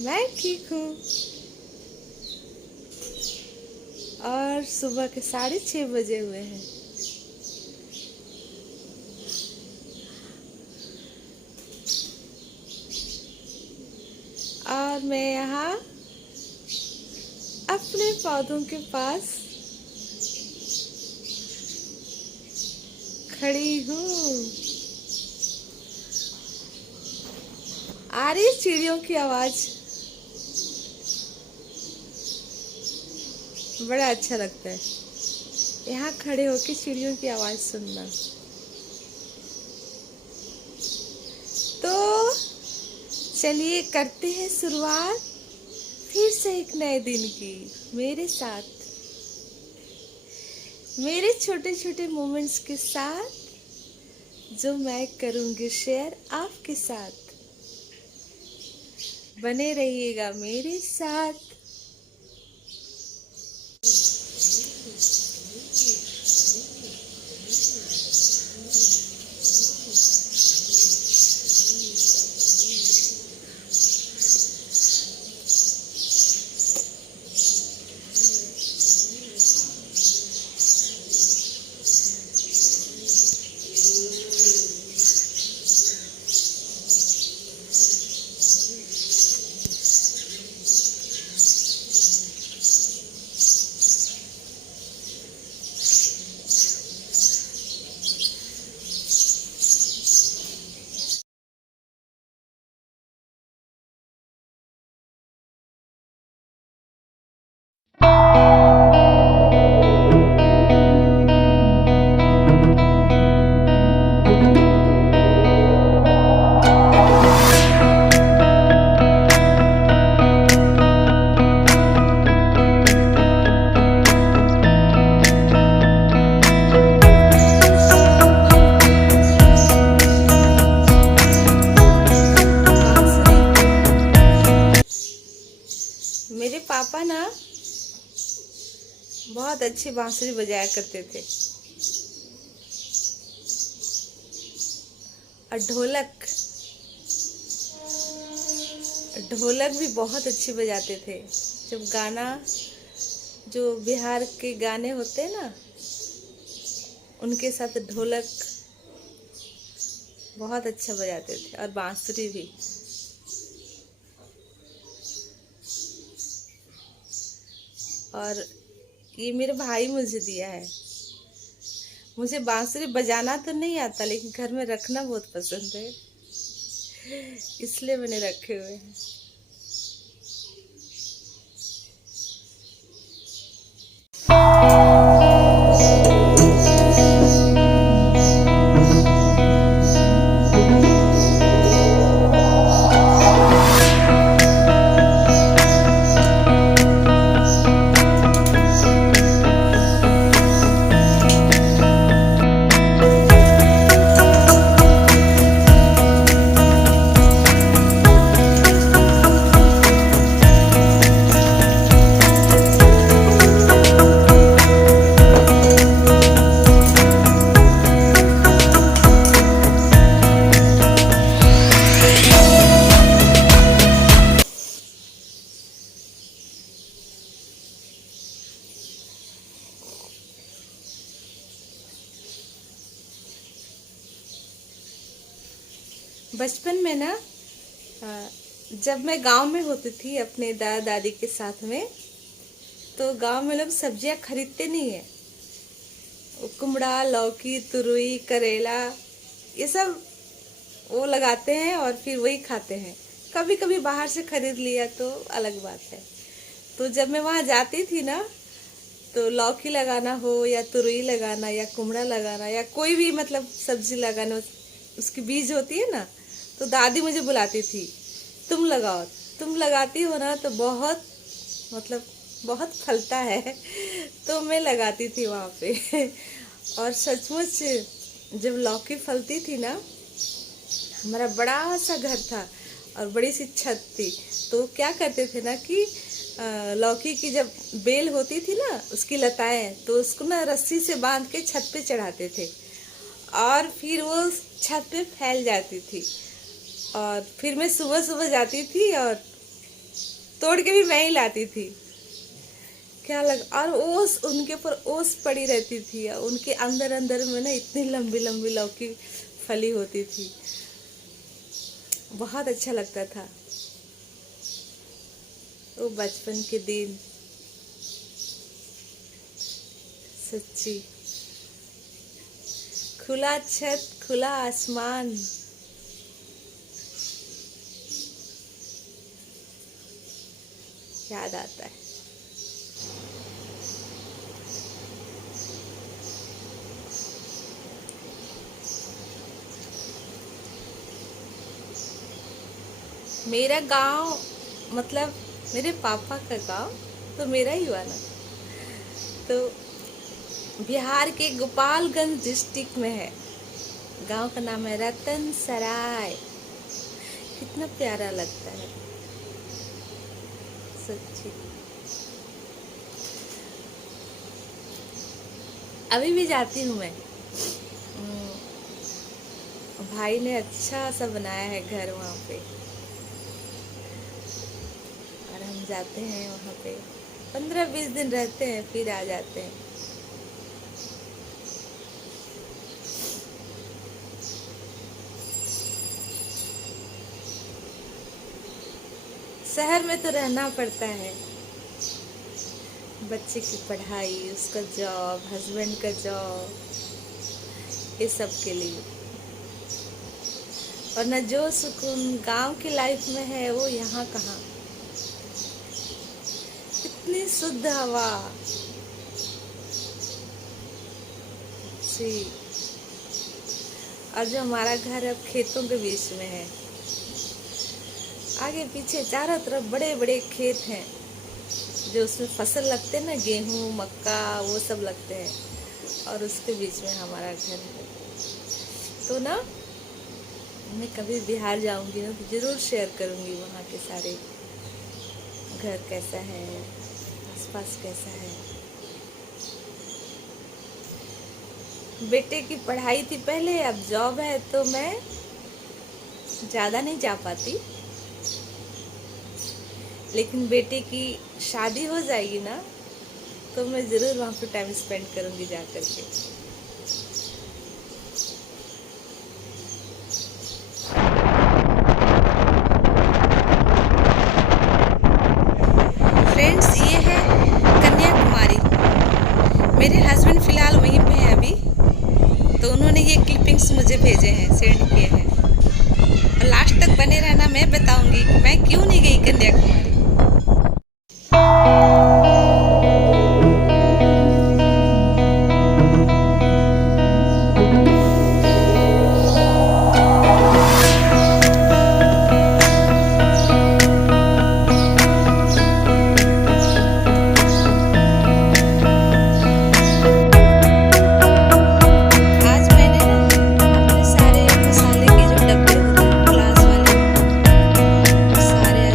मैं ठीक हूँ। और सुबह के 6:30 बजे हुए हैं। और मैं यहाँ अपने पौधों के पास खड़ी हूँ। आ रही है चिड़ियों की आवाज। बड़ा अच्छा लगता है यहाँ खड़े होकर चिड़ियों की आवाज सुनना। तो चलिए करते हैं शुरुआत फिर से एक नए दिन की, मेरे साथ, मेरे छोटे छोटे मोमेंट्स के साथ जो मैं करूंगी शेयर आपके साथ। बने रहिएगा मेरे साथ। मेरे पापा ना बहुत अच्छी बांसुरी बजाया करते थे। और ढोलक ढोलक भी बहुत अच्छी बजाते थे। जब गाना, जो बिहार के गाने होते हैं ना, उनके साथ ढोलक बहुत अच्छा बजाते थे और बांसुरी भी। और ये मेरे भाई मुझे दिया है। मुझे बांसुरी बजाना तो नहीं आता, लेकिन घर में रखना बहुत पसंद है, इसलिए मैंने रखे हुए हैं। बचपन में ना, जब मैं गांव में होती थी अपने दादा दादी के साथ में, तो गांव में लोग सब्जियां खरीदते नहीं है। वो कुमड़ा, लौकी, तुरई, करेला, ये सब वो लगाते हैं और फिर वही खाते हैं। कभी कभी बाहर से खरीद लिया तो अलग बात है। तो जब मैं वहां जाती थी ना, तो लौकी लगाना हो या तुरई लगाना या कुमड़ा लगाना या कोई भी मतलब सब्जी लगाना, उसकी बीज होती है ना, तो दादी मुझे बुलाती थी, तुम लगाओ। तुम लगाती हो ना तो बहुत, मतलब बहुत फलता है। तो मैं लगाती थी वहाँ पे। और सचमुच जब लौकी फलती थी ना, हमारा बड़ा सा घर था और बड़ी सी छत थी। तो क्या करते थे ना कि लौकी की जब बेल होती थी ना, उसकी लताएं, तो उसको ना रस्सी से बांध के छत पे चढ़ाते थे और फिर वो छत पे फैल जाती थी। और फिर मैं सुबह सुबह जाती थी और तोड़ के भी मैं ही लाती थी। क्या लग, और ओस उनके ऊपर ओस पड़ी रहती थी, उनके अंदर अंदर में ना इतनी लंबी लंबी लौकी फली होती थी। बहुत अच्छा लगता था वो बचपन के दिन, सच्ची। खुला छत, खुला आसमान, याद आता है। मेरा गांव मतलब मेरे पापा का गांव तो मेरा ही हुआ ना। तो बिहार के गोपालगंज डिस्ट्रिक्ट में है। गांव का नाम है रतन सराय। कितना प्यारा लगता है सच्ची। अभी भी जाती हूँ मैं। भाई ने अच्छा सा बनाया है घर वहाँ पे, और हम जाते हैं वहाँ पे। 15-20 दिन रहते हैं, फिर आ जाते हैं। शहर में तो रहना पड़ता है, बच्चे की पढ़ाई, उसका जॉब, हस्बैंड का जॉब, ये सब के लिए। और न जो सुकून गांव की लाइफ में है वो यहाँ कहाँ। इतनी शुद्ध हवा जी। और जो हमारा घर अब खेतों के बीच में है, आगे पीछे चारों तरफ बड़े बड़े खेत हैं, जो उसमें फसल लगते हैं ना, गेहूँ, मक्का, वो सब लगते हैं, और उसके बीच में हमारा घर है। तो ना मैं कभी बिहार जाऊंगी ना तो ज़रूर शेयर करूंगी वहाँ के सारे घर कैसा है, आसपास कैसा है। बेटे की पढ़ाई थी पहले, अब जॉब है तो मैं ज़्यादा नहीं जा पाती, लेकिन बेटे की शादी हो जाएगी ना तो मैं ज़रूर वहाँ पे टाइम स्पेंड करूँगी जा कर के। फ्रेंड्स, ये है कन्याकुमारी। मेरे हस्बैंड फ़िलहाल वहीं पे हैं अभी, तो उन्होंने ये क्लिपिंग्स मुझे भेजे हैं, सेंड किए हैं। और लास्ट तक बने रहना, मैं बताऊँगी कि मैं क्यों नहीं गई कन्याकुमारी। सारे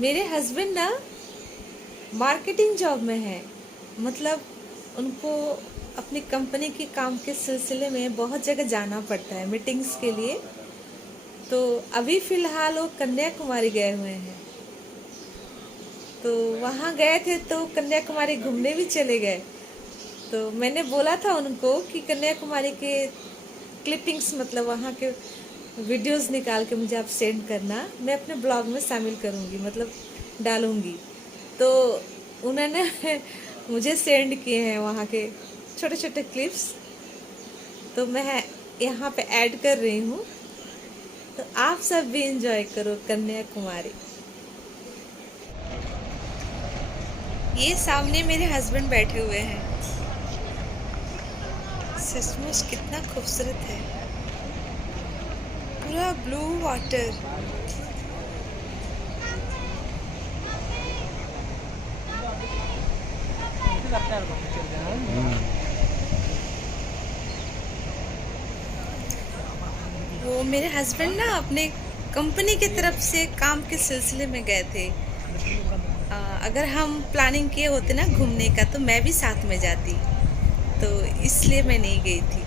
मेरे हस्बैंड ना मार्केटिंग जॉब में है। मतलब उनको अपनी कंपनी के काम के सिलसिले में बहुत जगह जाना पड़ता है मीटिंग्स के लिए। तो अभी फ़िलहाल वो कन्याकुमारी गए हुए हैं। तो वहाँ गए थे तो कन्याकुमारी घूमने भी चले गए। तो मैंने बोला था उनको कि कन्याकुमारी के क्लिपिंग्स मतलब वहाँ के वीडियोस निकाल के मुझे आप सेंड करना, मैं अपने ब्लॉग में शामिल करूँगी, मतलब डालूँगी। तो उन्होंने मुझे सेंड किए हैं वहाँ के छोटे छोटे क्लिप्स, तो मैं यहाँ पे ऐड कर रही हूँ। तो आप सब भी इंजॉय करो कन्याकुमारी। ये सामने मेरे हस्बैंड बैठे हुए हैं। सचमुच कितना खूबसूरत है, पूरा ब्लू वाटर। वो मेरे हस्बैंड ना अपने कंपनी की तरफ से काम के सिलसिले में गए थे। अगर हम प्लानिंग किए होते ना घूमने का तो मैं भी साथ में जाती, तो इसलिए मैं नहीं गई थी।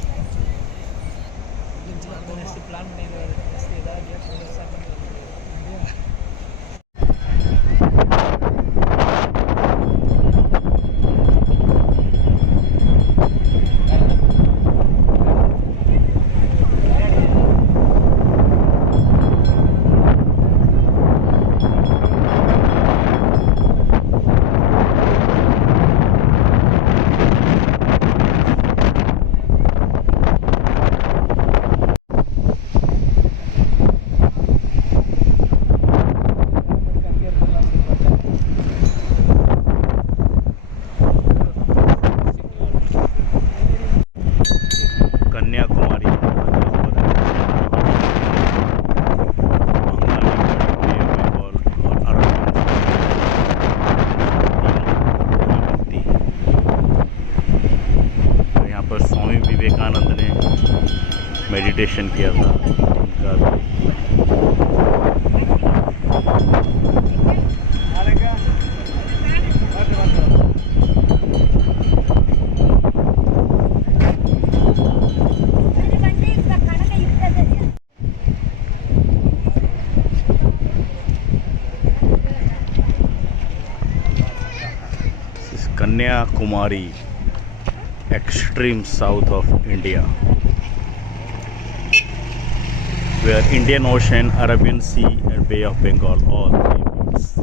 कन्याकुमारी यहाँ पर स्वामी विवेकानंद ने मेडिटेशन किया था उनका। Kanyakumari, extreme south of India, where Indian Ocean, Arabian Sea and Bay of Bengal all meets.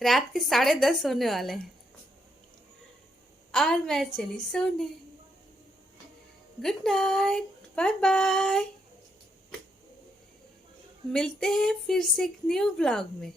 रात के 10:30 होने वाले हैं और मैं चली सोने। Good night, bye bye. मिलते हैं फिर से एक न्यू ब्लॉग में।